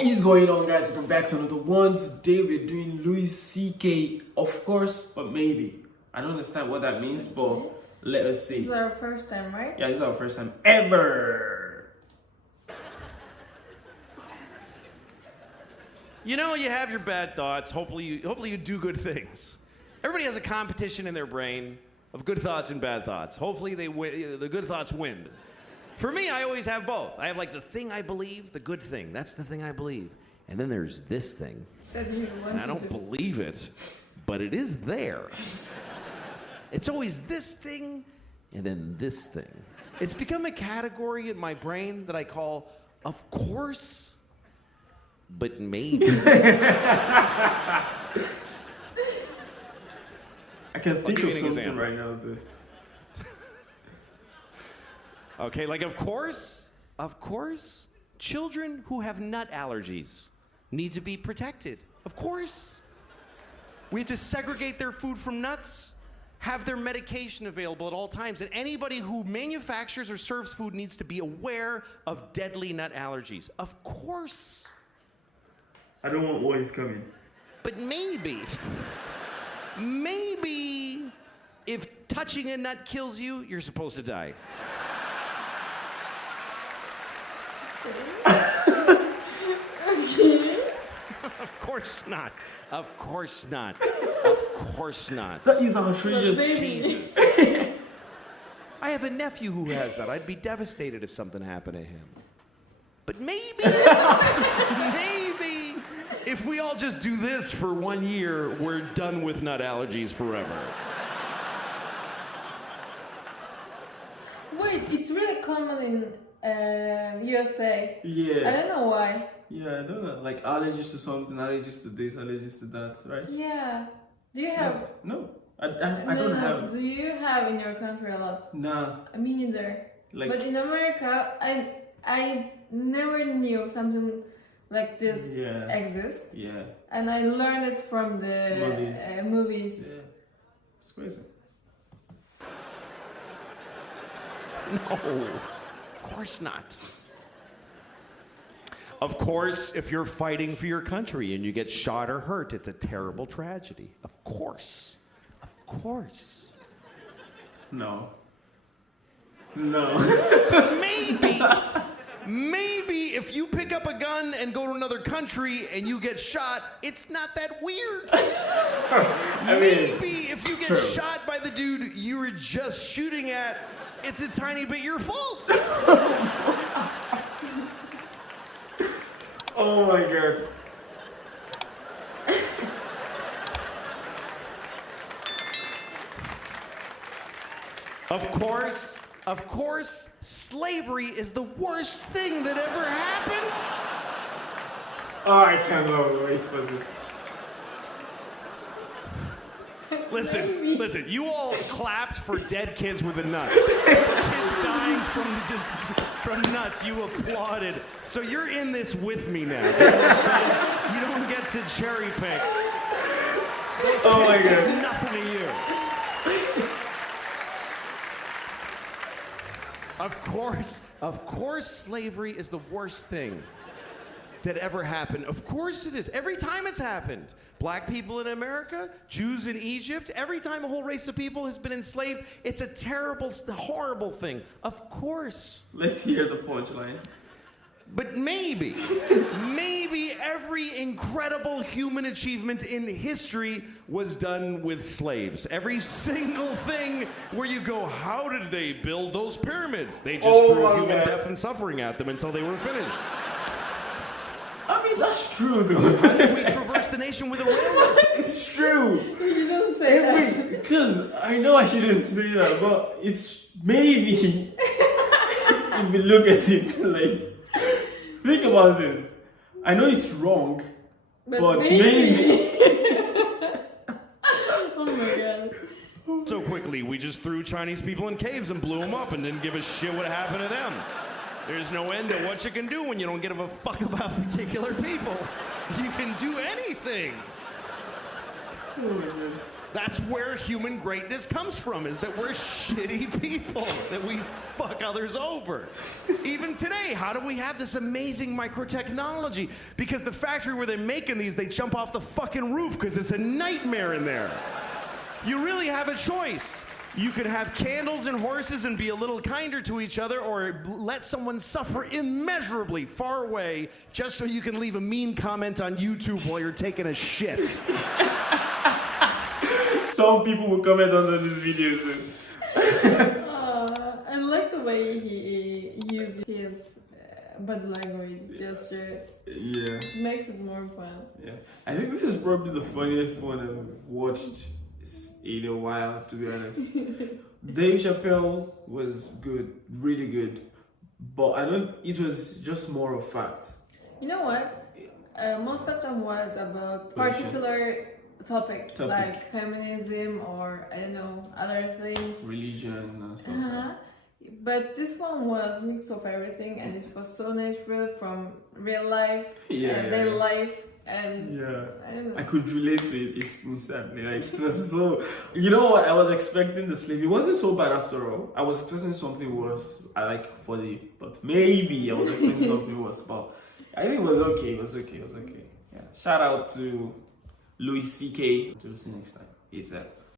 What is going on, guys? Welcome back to another one. Today we're doing Louis C.K. Of course, but maybe. I don't understand what that means, but let us see. This is our first time, right? Yeah, this is our first time ever. You know, you have your bad thoughts. Hopefully you do good things. Everybody has a competition in their brain of good thoughts and bad thoughts. Hopefully the good thoughts win. For me, I always have both. I have like the thing I believe, the good thing. That's the thing I believe. And then there's this thing. That you want And I to don't do. believe it, but it is there. It's always this thing and then this thing. It's become a category in my brain that I call, of course, but maybe. I can think give of you an something example. right now, too. Okay, like of course, children who have nut allergies need to be protected. Of course. We have to segregate their food from nuts, have their medication available at all times, and anybody who manufactures or serves food needs to be aware of deadly nut allergies. Of course. I don't want what is coming. But maybe if touching a nut kills you, you're supposed to die. Of course not. Of course not. Of course not. That is outrageous. Baby. Jesus. I have a nephew who has that. I'd be devastated if something happened to him. But maybe, maybe, if we all just do this for 1 year, we're done with nut allergies forever. Wait, it's really common in USA. I Yeah. don't know why. Yeah, I don't know. Like allergies to something, allergies to this, allergies to that, right? Yeah. Do you have? No. I don't have. Do you have in your country a lot? Nah. Me neither. Like, But in America, I never knew something like this yeah. exists, Yeah. and I learned it from the movies. Yeah. It's crazy. No, of course not. Of course, if you're fighting for your country and you get shot or hurt, it's a terrible tragedy. Of course. Of course. No. No. Maybe if you pick up a gun and go to another country and you get shot, it's not that weird. I mean, Maybe if you get true. shot by the dude you were just shooting at, it's a tiny bit your fault. oh my god. Of course, slavery is the worst thing that ever happened. Oh, I cannot wait for this. Listen, you all clapped for dead kids with the nuts. Kids dying from nuts, you applauded. So you're in this with me now. You understand? You don't get to cherry pick. Those Oh my kids did God. nothing to you. Of course, slavery is the worst thing that ever happened. Of course it is. Every time it's happened. Black people in America, Jews in Egypt, every time a whole race of people has been enslaved, it's a terrible, horrible thing. Of course. Let's hear the punchline. But maybe every incredible human achievement in history was done with slaves. Every single thing where you go, how did they build those pyramids? They just threw my human God. death and suffering at them until they were finished. I mean, that's true, though. We traversed the nation with a railroad. It's true. You don't say that. Because I know I shouldn't say that, but it's maybe. If you look at it, like, think about it. I know it's wrong, but maybe. Oh my god. So quickly, we just threw Chinese people in caves and blew them up and didn't give a shit what happened to them. There's no end to what you can do when you don't give a fuck about particular people. You can do anything. Oh my God. That's where human greatness comes from, is that we're shitty people, that we fuck others over. Even today, how do we have this amazing microtechnology? Because the factory where they're making these, they jump off the fucking roof because it's a nightmare in there. You really have a choice. You could have candles and horses and be a little kinder to each other, or let someone suffer immeasurably far away just so you can leave a mean comment on YouTube while you're taking a shit. Some people will comment under this video soon. I like the way he uses his body language gestures. Yeah. It makes it more fun. Yeah. I think this is probably the funniest one I've watched in a while, to be honest. Dave Chappelle was good, really good. But it was just more of facts. You know what? Most of them was about particular topic, like feminism or I don't know, other things. Religion and stuff. But this one was mix of everything, and it was so natural from real life and daily life, and I don't know. I could relate to it instantly. Like, it was so. You know what? I was expecting the slave. It wasn't so bad after all. I was expecting something worse. I like funny, but maybe I was expecting something worse. But I think it was okay. It was okay. Yeah. Shout out to Louis C.K. Until see you next time. It's that.